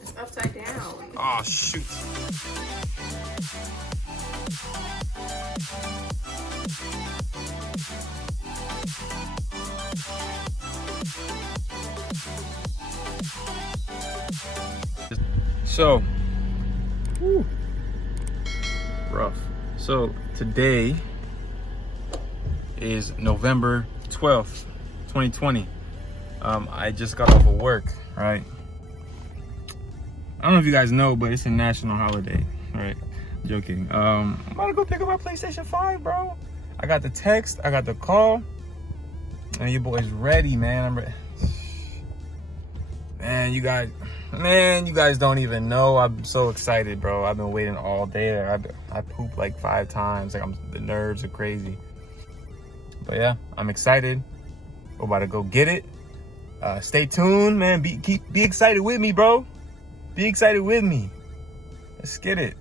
It's upside down. Oh, shoot. So, whew, rough. So today is November 12th, 2020. I just got off of work, right? I don't know if you guys know, but it's a national holiday, right? Joking. I'm about to go pick up my PlayStation 5, bro. I got the text, I got the call, and your boy's ready, man. I'm ready. Man, you guys don't even know. I'm so excited, bro. I've been waiting all day. I pooped like 5 times. Like the nerves are crazy. But yeah, I'm excited. We're about to go get it. Stay tuned, man. Be excited with me, bro. Be excited with me. Let's get it.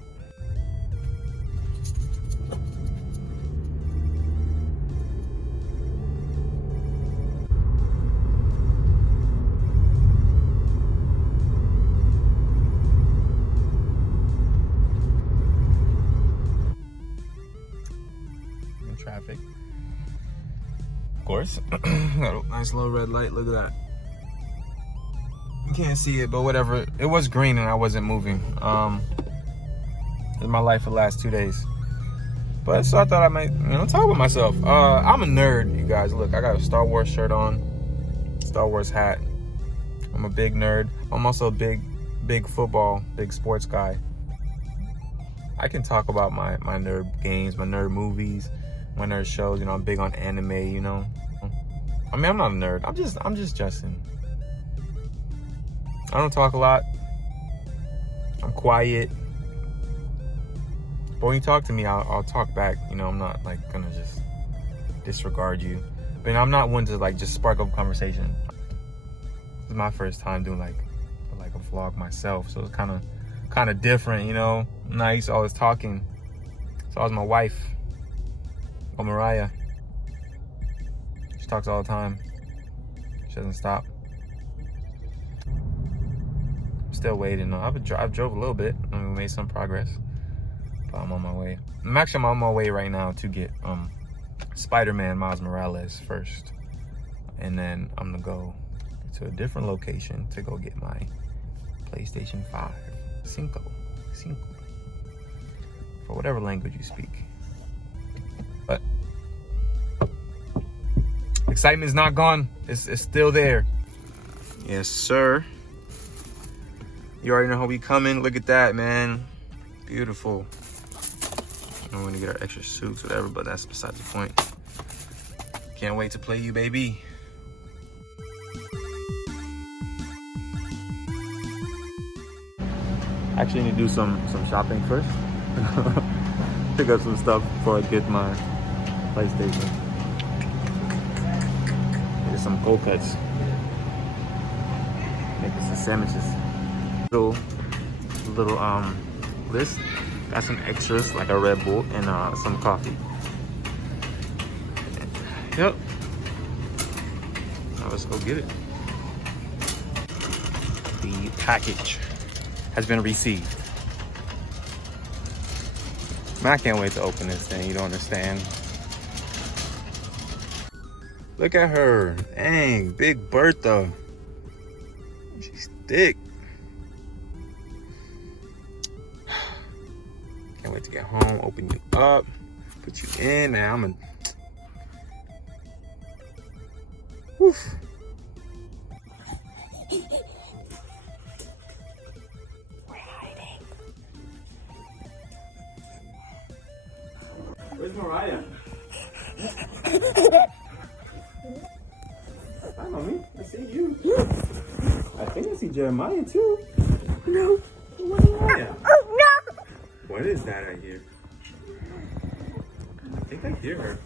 Traffic, of course. Got a nice little red light. Look at that. You can't see it, but whatever. It was green and I wasn't moving. It's my life for the last 2 days. But so I thought I might, talk with myself. I'm a nerd, you guys. Look, I got a Star Wars shirt on, Star Wars hat. I'm a big nerd. I'm also a big football, big sports guy. I can talk about my nerd games, my nerd movies, my nerd shows. I'm big on anime. I mean, I'm not a nerd. I'm just Justin. I don't talk a lot. I'm quiet. But when you talk to me, I'll talk back. I'm not like gonna just disregard you. But I'm not one to like just spark up a conversation. This is my first time doing like a vlog myself, so it's kind of different. I'm not used to always talking. So I was my wife, Mariah. She talks all the time. She doesn't stop. I'm still waiting. I've drove a little bit. We made some progress. But I'm on my way. I'm on my way right now to get Spider-Man Miles Morales first. And then I'm gonna go to a different location to go get my PlayStation 5. Cinco. For whatever language you speak. But excitement's not gone. It's still there. Yes, sir. You already know how we coming. Look at that, man. Beautiful. I'm gonna get our extra suits, whatever, but that's beside the point. Can't wait to play you, baby. Actually need to do some shopping first. Pick up some stuff before I get my PlayStation. Get some cold cuts. Making some sandwiches. Little list. Got some extras like a Red Bull and some coffee. Yep. Now let's go get it. The package has been received. Man, I can't wait to open this thing. You don't understand. Look at her. Dang, Big Bertha. She's thick. Can't wait to get home, open you up, put you in, man. I'm a... Woof. We're hiding. Where's Mariah? Hi, mommy. I see you. I think I see Jeremiah too. No. Where's Mariah? No. What is that I hear? I think I hear her.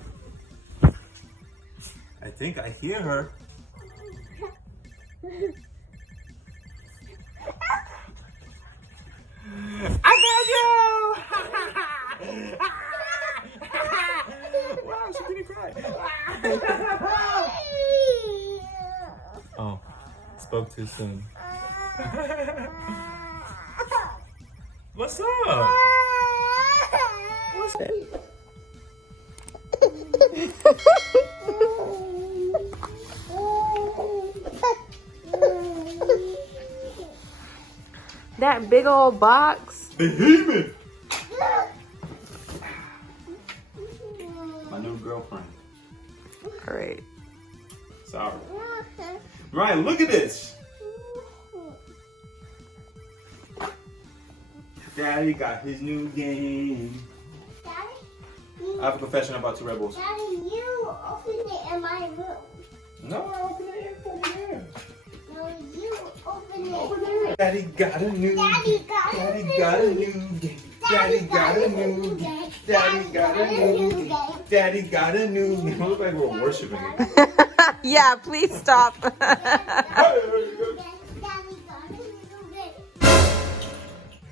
I think I hear her. I got you! Wow, she didn't cry. spoke too soon. What's up? What's that? That big old box. Behemoth. My new girlfriend. All right. Sorry. Ryan, look at this. Daddy got his new game. Daddy, I have a confession about two rebels. Daddy, you opened it in my room. No, I opened it over there. No, you opened it. Over there. Daddy got a new Daddy game. got Daddy a got a new new game. Daddy got a new game. Daddy got a new game. Daddy got a new game. I look like we're worshiping it. Yeah, please stop. Daddy got a new game.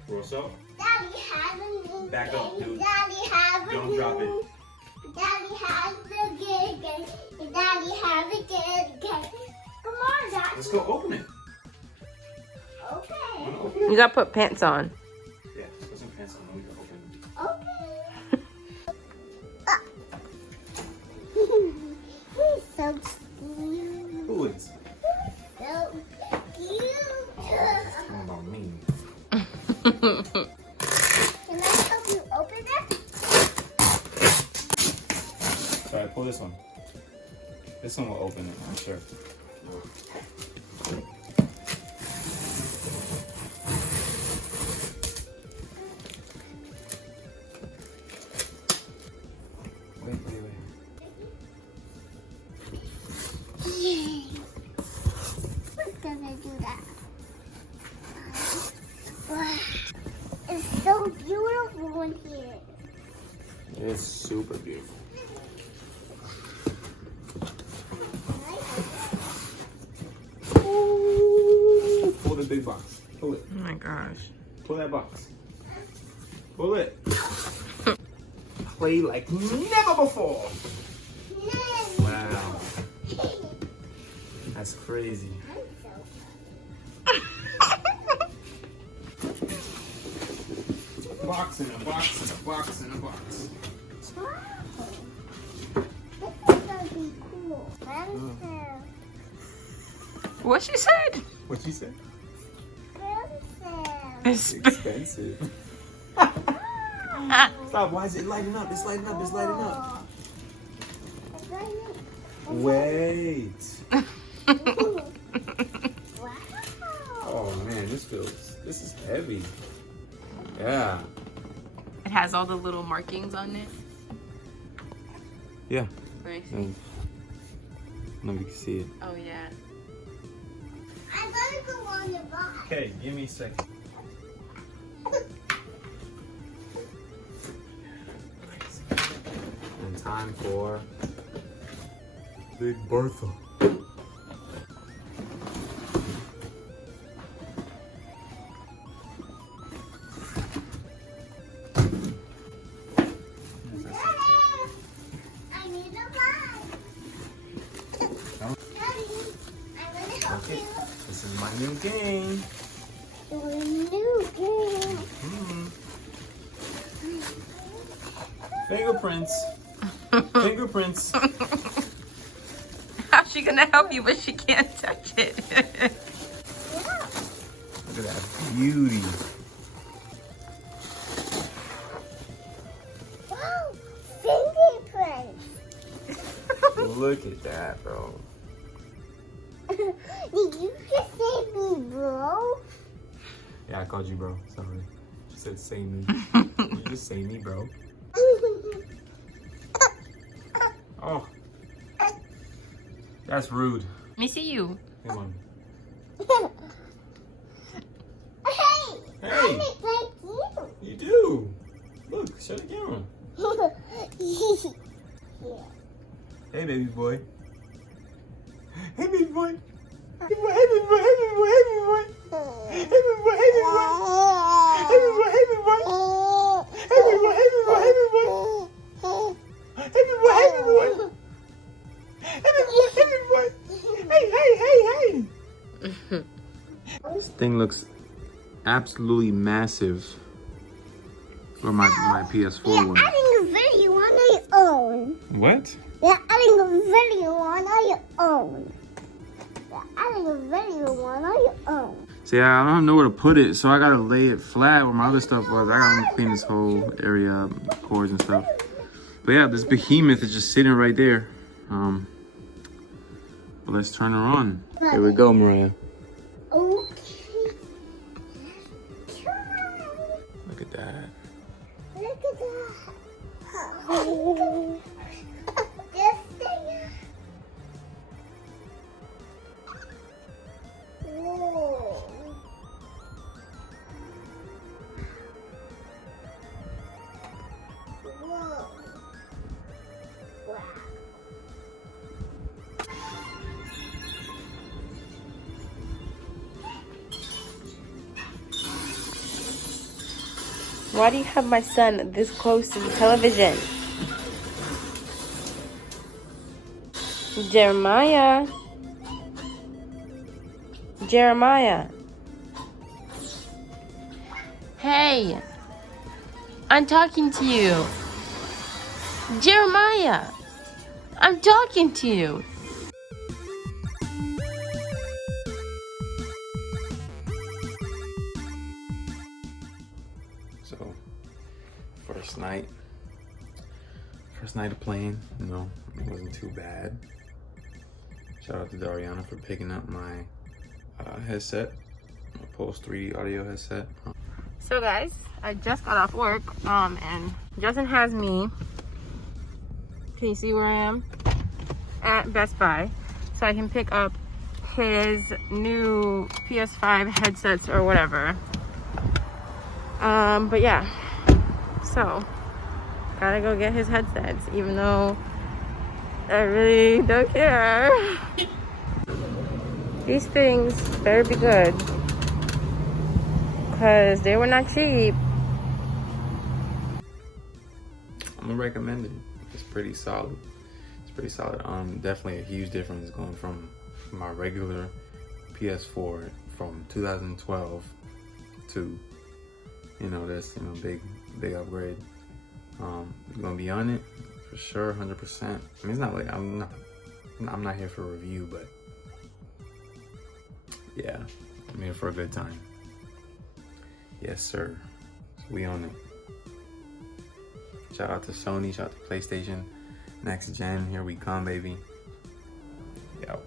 What's up? Daddy has a new Back game. up, dude. Daddy has a Don't new drop it. Daddy has the good game. Daddy has a good game. Come on, Daddy. Let's go open it. Okay. Wanna open You it? gotta put pants on. Yeah, put some pants on and we can open it. Okay. He's so cute. Who is? So cute. Talking about me. Can I help you open it? Sorry, pull this one. This one will open it, I'm sure. Wait. Who's gonna do that? It's so beautiful in here. It's super beautiful. Ooh, pull the big box. Pull it. Oh my gosh. Pull that box. Pull it. Play like never before. Wow. That's crazy. Box in a box in a box in a box. Wow. This is gonna be cool. What she said? What you say? Expensive. Expensive. Stop. Why is it lighting up? It's lighting up. It's lighting up. Wait. Wow. Oh man, this is heavy. Yeah. It has all the little markings on it. Yeah. Right. I don't know if you can see it. Oh yeah. I'm gonna go on the box. Okay, give me a second. And time for Big Bertha. I need a box. No. Daddy, I'm gonna help Okay. you. This is my new game. Your new game. Fingerprints. Fingerprints. How's she gonna help you, but she can't touch it? Look at that beauty. Wow, fingerprints. Look at that, bro. Did you just say me, bro? Yeah, I called you bro. Sorry. You said say me. You just say me, bro. Oh. That's rude. Let me see you. Come on. Hey, I Hey. look like you. You do. Look, shut the camera. Yeah. Hey, baby boy. Hey, baby boy. Hey, baby boy. Hey, baby boy. Hey, baby boy. Hey, baby boy. Hey, baby boy. Hey, baby boy. Hey, baby boy. Hey, baby boy. Hey, baby boy. Hey, baby boy. Hey, baby boy. Hey, baby boy. Hey, baby boy. Hey, baby boy. Hey, baby boy. Hey, hey, hey, hey. This thing looks absolutely massive for my PS4 one. You're adding a video on your own. What? You're adding a video on your own. You're adding a video on your own. See, I don't know where to put it, so I gotta lay it flat where my other stuff was. I gotta clean this whole area up, cords and stuff. But yeah, this behemoth is just sitting right there. But let's turn her on. Here we go, Mariah. Okay. Look at that. Look at that. This thing. Whoa. Whoa. Wow. Why do you have my son this close to the television? Jeremiah. Jeremiah. Hey. I'm talking to you. Jeremiah. I'm talking to you. So, first night of playing, you know, it wasn't too bad. Shout out to Dariana for picking up my headset, my Pulse 3 audio headset. So guys, I just got off work, and Justin has me, can you see where I am? At Best Buy, so I can pick up his new PS5 headsets or whatever. But yeah, so gotta go get his headsets, even though I really don't care. These things better be good, because they were not cheap. I'm gonna recommend it. It's pretty solid. It's pretty solid. Definitely a huge difference going from my regular PS4 from 2012 to, you know, that's, you know, big upgrade. You're gonna be on it for sure, 100%. I mean, it's not like I'm not here for a review, but yeah, I'm here for a good time. Yes, sir. So we on it. Shout out to Sony, shout out to PlayStation, next gen. Here we come, baby. Yo.